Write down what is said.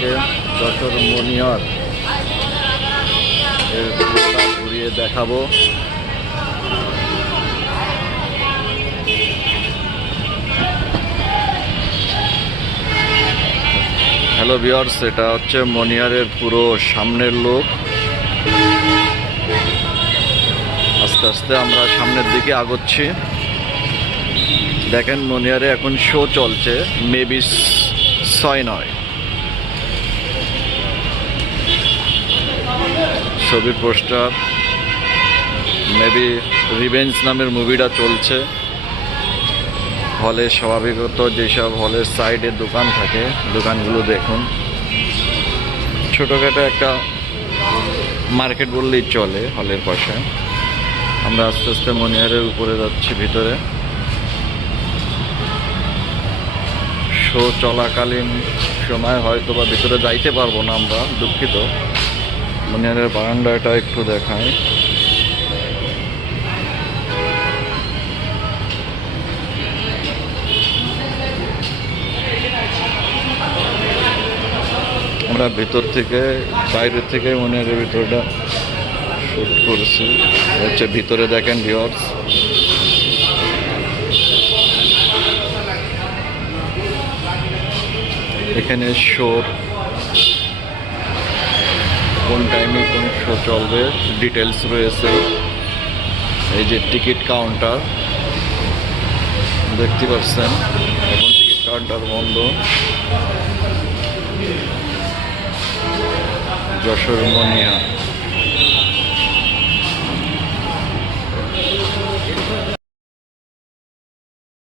আপনাদেরকে যশোর মনিহার এর পুরোটা ঘুরিয়ে দেখাবো। হ্যালো ভিউয়ার্স, এটা হচ্ছে মনিহারের পুরো সামনের লুক। আস্তে আস্তে আমরা সামনের দিকে আগাচ্ছি। দেখেন মনিহারে এখন শো চলছে, মেবি 6-9 ছবির পোস্টার, মেবি রিভেঞ্জ নামের মুভিটা চলছে হলে। স্বাভাবিকত যেসব হলের সাইডে দোকান থাকে, দোকানগুলো দেখুন, ছোটোখাটো একটা মার্কেট বললেই চলে হলের পাশে। আমরা আস্তে আস্তে মনিহারের উপরে যাচ্ছি ভিতরে। শো চলাকালীন সময় হয়তো বা ভিতরে যাইতে পারবো না আমরা, দুঃখিত। মনিহারের বারান্দাটা একটু দেখাই। আমরা ভিতর থেকে, বাইরের থেকে মনিহারের ভিতরটা শুট করছি। হচ্ছে ভিতরে দেখেন ভিউয়ার্স, এখানে শো কোন টাইমে কোন শো চলবে ডিটেলস রয়েছে। এই যে টিকিট কাউন্টার দেখতে পাচ্ছেন, এখন টিকিট কাউন্টার বন্ধ। যশোর মনিহার।